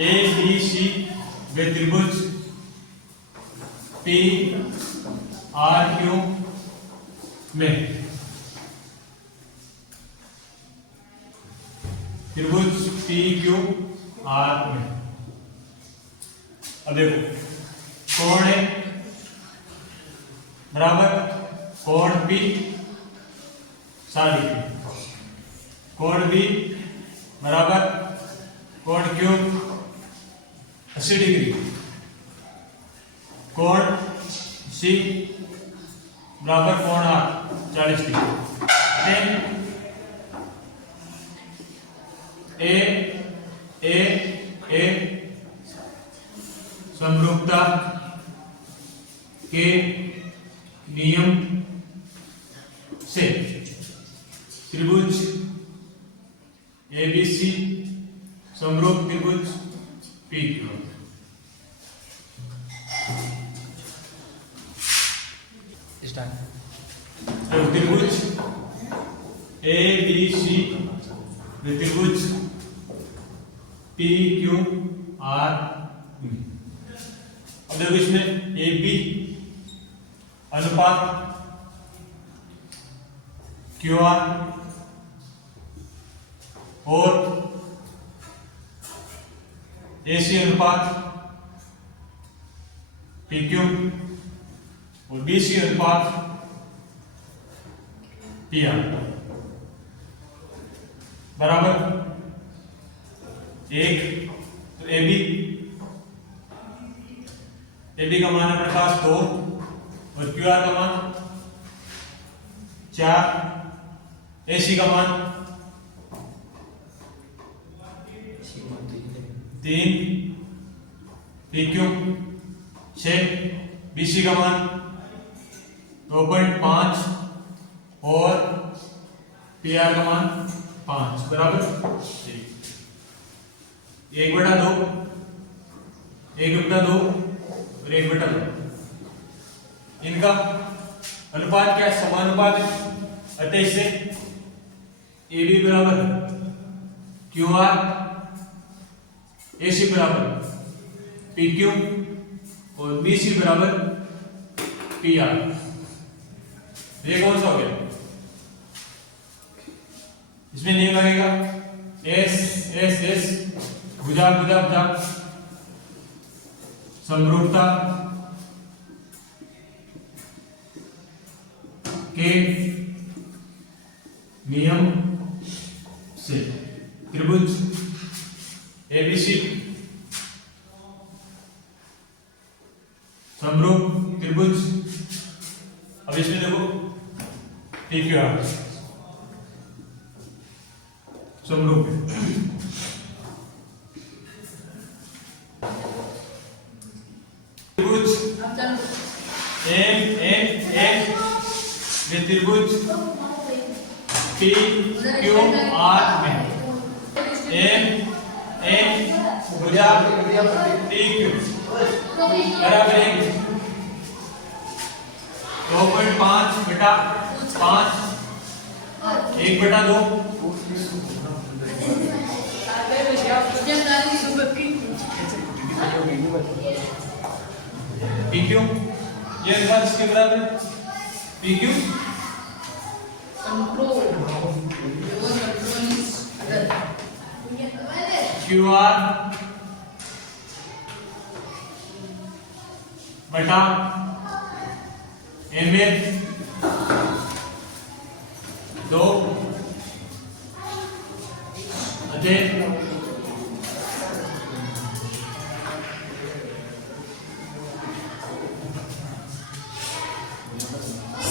A B C वे त्रिभुज P R Q में त्रिभुज पी क्यू आर में अब देखो कोण है बराबर कोण पी 60 डिग्री, कोण बी बराबर कोण क्यू 80 डिग्री, कोण सी बराबर कोण आर 40 डिग्री। देन ए ए ए समरूपता के नियम से त्रिभुज एबीसी समरूप त्रिभुज पी क्यू। त्रिभुज एबीसी त्रिभुज पी क्यू आर। अब देखो इसमें ए बी अनुपात क्यू आर और ए सी अनुपात पी क्यू और बी सी अनुपात पी आर बराबर एक। तो ए बी का मान अपने पास 2 और क्यू आर का मान 4, ए सी का मान 3, पी क्यू 6, बी सी का मान 2.5 और पी आर का मान 5 बराबर 1/2, 1/2 और 1/2। इनका अनुपात क्या है? समानुपात है। अतः इससे ए बी बराबर क्यू आर, ए सी बराबर पी क्यू और बी सी बराबर पी आर। ये कौन सा हो गया? इसमें नियम लगेगा एस एस एस भुजा भुजा भुजा समरूपता के नियम से त्रिभुज एबीसी समरूप त्रिभुज। अब इसमें देखो पी क्यू आर समरूप है। त्रिभुज एम एम एम में त्रिभुज पी क्यू आर में एम एम भुजा पी क्यू बराबर 2.5/5 1/2 पी क्यू। ये अनुपात किसके बराबर है? पी क्यू क्यू आर बटा एम एल 2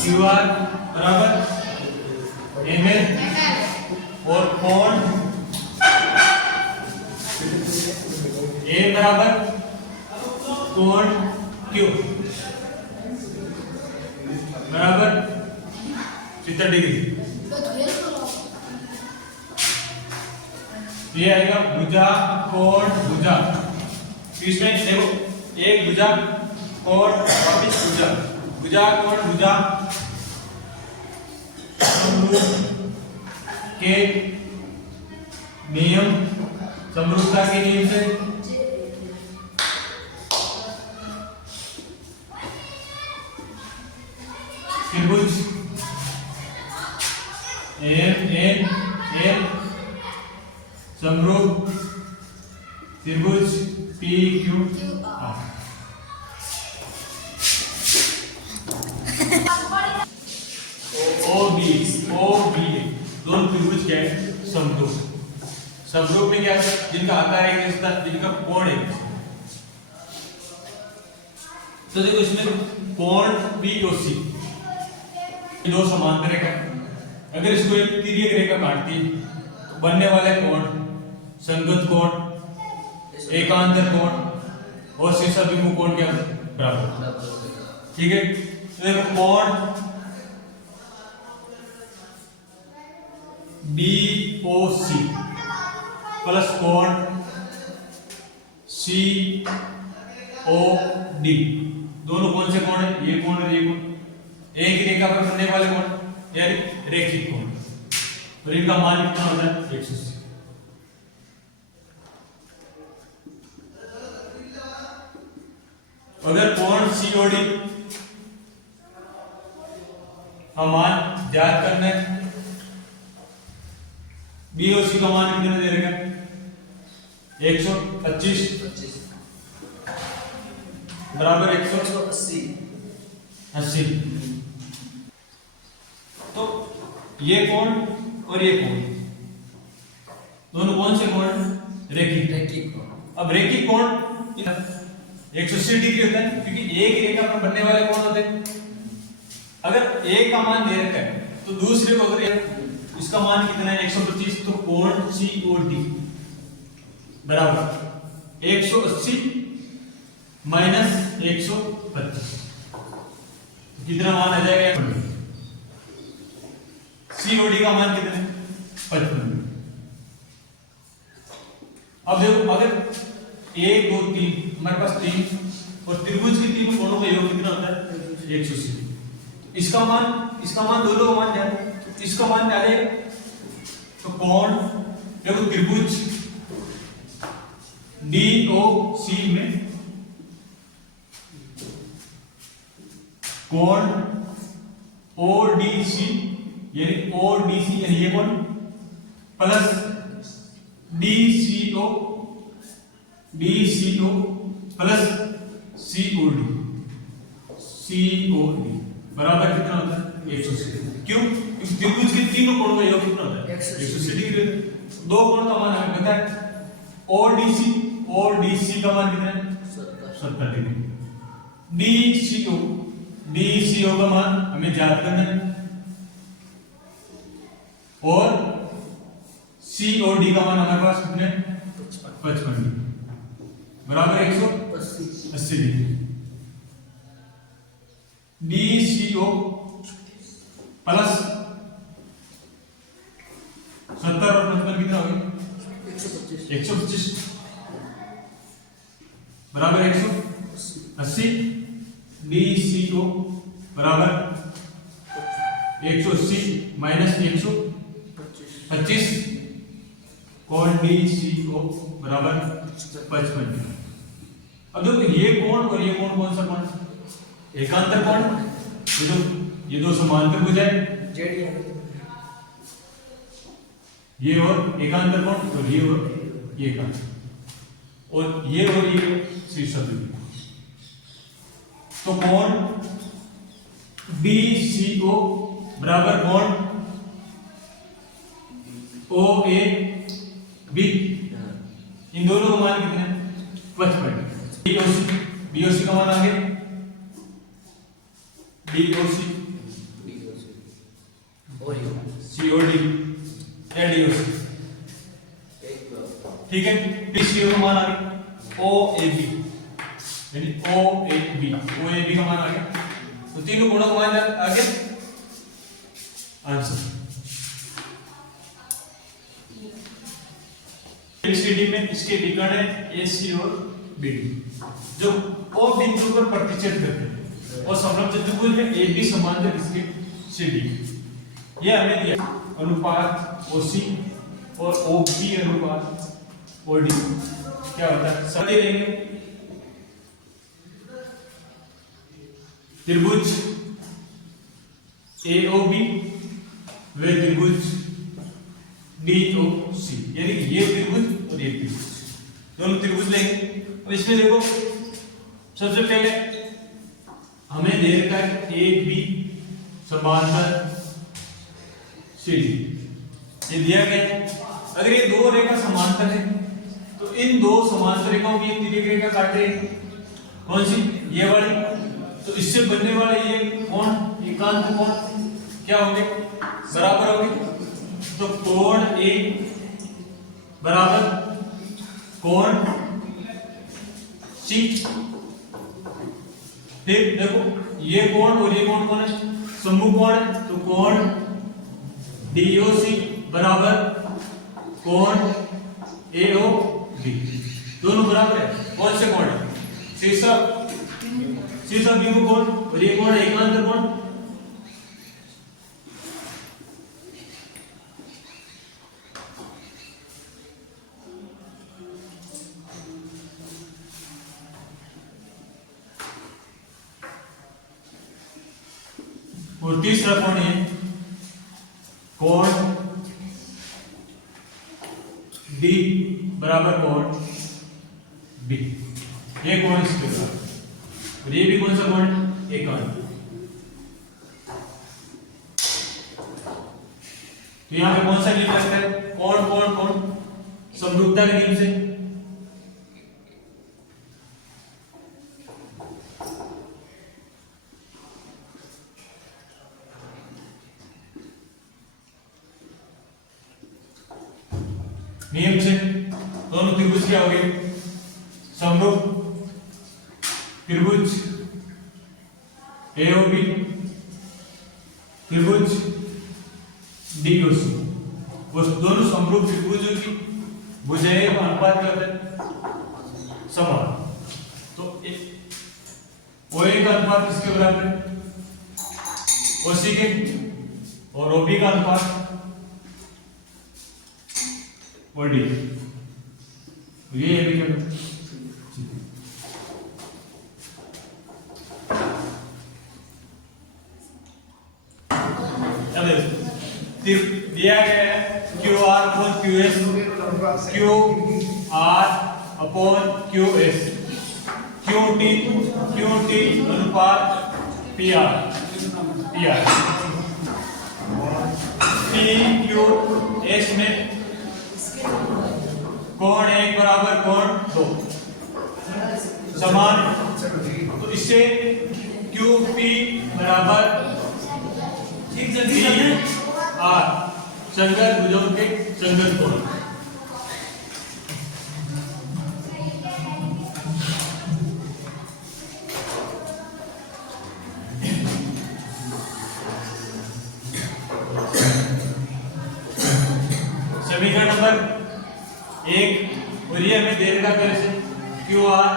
क्यू आर बराबर एम एल और कोण ए बराबर कोण क्यू बराबर 70 डिग्री। ये आएगा भुजा कोण भुजा। इसमें देखो एक भुजा कोण वापिस भुजा भुजा कोण भुजा के नियम समरूपता के नियम से समरूप त्रिभुज P Q R. O B दोनों त्रिभुज क्या है? समरूप। समरूप में क्या है? जिनका आकार एक जैसा, जिनका कोण एक जैसा। तो देखो इसमें कोण BOC दो समांतर रेखा, अगर इसको एक तिर्यक रेखा काटती है तो बनने वाले कोण संगत कोण, एकांतर कोण और शीर्षाभिमुख कोण क्या बराबर। ठीक है, तो देखो कोण BOC प्लस कोण COD, दोनों कौन से कोण है? ये कोण और ये कोण, एक ही रेखा पर बनने वाले कोण यानी रैखिक कोण। और इनका मान कितना होता है? 180। अगर कोण COD का मान ज्ञात करना है, BOC का मान कितना दे रखा है? 125 बराबर 180। तो ये कोण और ये कोण दोनों कौन से कोण? रैखिक कोण। अब रैखिक कोण 180 डिग्री होता है क्योंकि एक रेखा पर बनने वाले कोण होते हैं। अगर एक का मान दे रखा है तो दूसरे को अगर इसका मान कितना है? 125, तो कोण COD बराबर 180 माइनस 125, कितना मान आ जाएगा? COD का मान कितना है? 55। अब देखो अगर 1 2 3 हमारे पास 3 और त्रिभुज के तीनों कोणों का योग कितना होता है? 180। इसका मान दोनों का मान जाए, इसका मान क्या है? तो कोण देखो त्रिभुज DOC में कोण ODC यानी ये कोण प्लस DCO प्लस COD बराबर कितना होता है? 180। क्यों? क्योंकि त्रिभुज के तीनों कोणों का योग कितना होता है? 180 डिग्री। दो कोण का मान हमें पता है, ODC का मान कितना है? 70 डिग्री। DCO का मान हमें ज्ञात करना है और COD का मान हमारे पास कितने? 55 डिग्री बराबर 180 डिग्री। DCO प्लस 70 और 55 कितना हो गया? 125 बराबर 180। DCO बराबर 180 माइनस 125, कोण DCO बराबर 55। अब देखो ये कोण और ये कोण कौन सा कोण? एकांतर कोण। ये दो समांतर भुज है, ये और एकांतर कोण, और ये और ये एकांतर, और ये शीर्षबिंदु। तो कोण BCO बराबर कोण OAB, इन दोनों का मान कितना है? 55। BOC का मान आ गया DOC COD या DOC। ठीक है, PCO का मान आ गया OAB यानी OAB का मान आ गया। तो तीनों कोणों का मान आ गया, आंसर। एबीसीडी में इसके विकर्ण है AC और BD, जो O बिंदु पर प्रतिच्छेद करते हैं और समलंब चतुर्भुज में AB समांतर इसके CD। ये हमें दिया अनुपात OC और OB अनुपात OD क्या होता है? सब दे देंगे। त्रिभुज AOB व त्रिभुज DOC, यानी ये त्रिभुज और ये त्रिभुज, दोनों त्रिभुज लेंगे। अब इसमें देखो सबसे पहले हमें दे रखा है AB समांतर CD, ये दिया गया है। अगर ये दो रेखा समांतर है तो इन दो समांतर रेखाओं की एक तिर्यक रेखा काट रही है, कौन सी? ये वाली। तो इससे बनने वाले ये कोण, एकांत कोण क्या होंगे? बराबर होंगे। तो कोण A बराबर कोण C। फिर देखो ये कोण और ये कोण कौन है? समभुज कोण है, तो कोण DOC बराबर कोण AOB, दोनों बराबर है। कौन से कोण है? शीर्षक बिंदु कोण और ये कोण एकांतर कोण। और तीसरा कोण है कोण D बराबर कोण B, ये कोण इसके बराबर, और ये भी कौन सा कोण? एकांत। तो यहां पे कौन सा नियम लगता है? कोण कोण कोण समरूपता के नियम से। नियम से दोनों त्रिभुज क्या हो गए? समरूप त्रिभुज AOB, त्रिभुज DOC, वो दोनों समरूप त्रिभुजों की भुजाएं का अनुपात क्या होता है? समान। तो OA का अनुपात किसके बराबर है? OC के, और OB का अनुपात OD। ये भी क्या दिया गया है QR upon QS, QR upon QS, QT अनुपात PR, PQS में कोण 1 बराबर कोण 2 समान। तो इससे QP बराबर R, संगत भुजों के संगत कोण। समीकरण नंबर 1, और ये हमें दे रखा है कैसे? QR,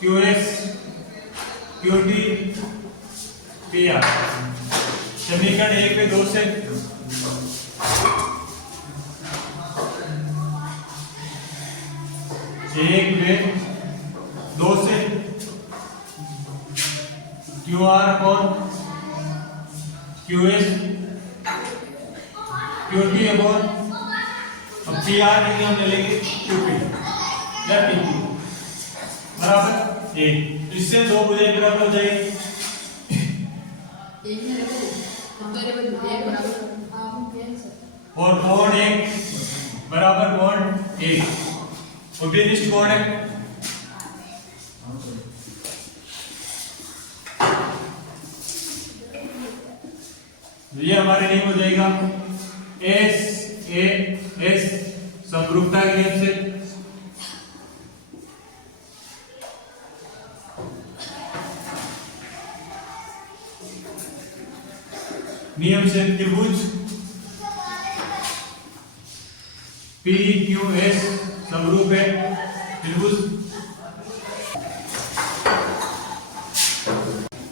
QS, QT, PR। समीकरण 1 पे 2 से QR upon QS, QT upon, अब PR नहीं हम ले लेंगे QP या PQ बराबर 1। तो इससे दो भुजाएं बराबर हो जाएगी। और कोण 1 बराबर कोण 1, उभयनिष्ठ कोण है। ये हमारे नियम हो जाएगा SAS समरूपता के नियम से। नियम से त्रिभुज PQS समरूप है त्रिभुज।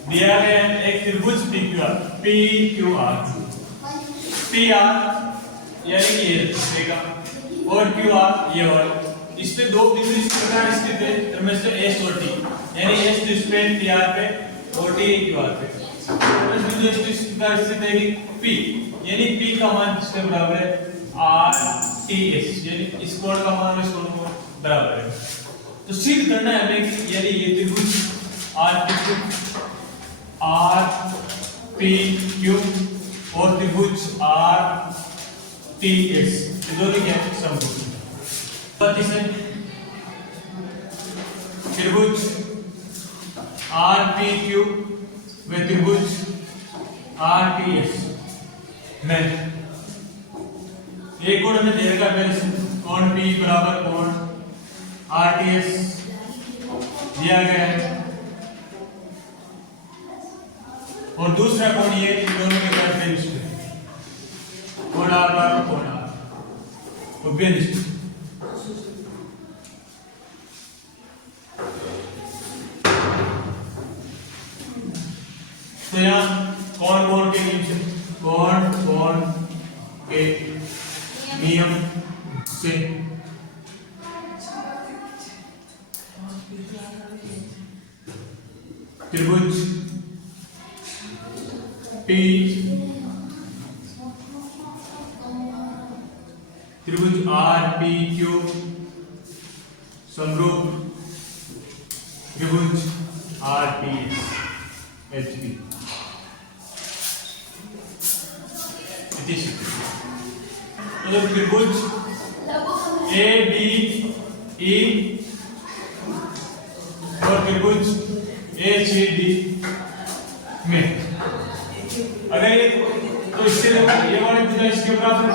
दिया है एक त्रिभुज PQR, PR यानी ये रेखा और QR ये वाला, इस पे दो बिंदु इस प्रकार स्थित है, इनमें से S और T, यानी S तो इस पे PR पे और T QR पे। इस बिंदु इस प्रकार स्थित है कि P, यानी P का मान किसके बराबर है? आर टी एस, यानी इस कोण का मान इस कोण को बराबर है। तो सिद्ध करना है हमें कि यदि ये त्रिभुज आर पी क्यू और त्रिभुज आर टी एस ये दोनों क्या समभुज है। त्रिभुज आर पी क्यू व त्रिभुज आर टी एस में एक कोण में देगा पहले कोण P बराबर कोण RTS दिया गया है और दूसरा कोण ये दोनों के तरफ निश्चित है, कोण R बराबर कोण R उभय निश्चित। तो यहाँ कोण कोण के नियम से कोण कोण के नियम से त्रिभुज P त्रिभुज R P Q समरूप त्रिभुज R T H P मतलब त्रिभुज A D E और त्रिभुज A C D में अगर ये तो इससे ये वाली भुजा इसके बराबर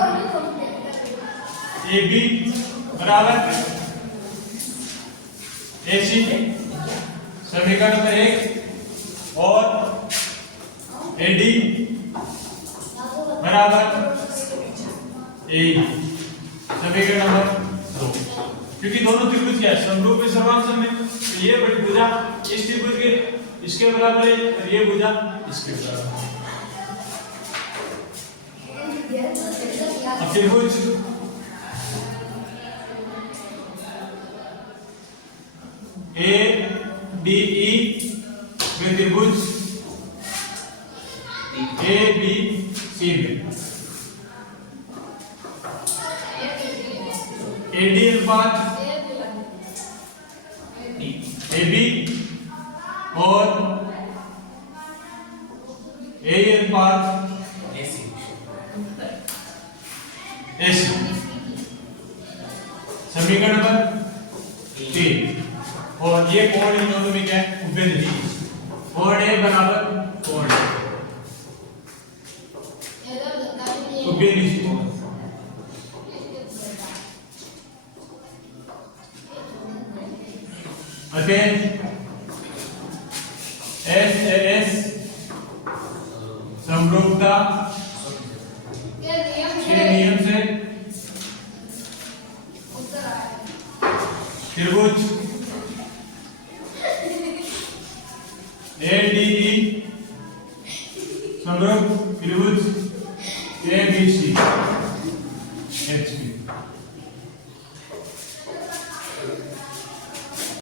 AB बराबर AC समीकरण नंबर 1 और AD बराबर ए समीकरण नंबर 2, क्योंकि दोनों त्रिभुज क्या है समरूप में सर्वांग में, तो ये बड़ी भुजा इस त्रिभुज के इसके बराबर है और ये भुजा इसके बराबर है। अब त्रिभुज ए डी ई में त्रिभुज ए बी सी में एडी अनुपात एबी और ए अनुपात एसी समीकरण नंबर 3 और ये कोण इन दोनों में क्या है उभय निश्चित। कोण ए बराबर कोण उभय निश्चित। अतः एस समरूपता के नियम से त्रिभुज एडीई समरूप त्रिभुज एबीसी एचपी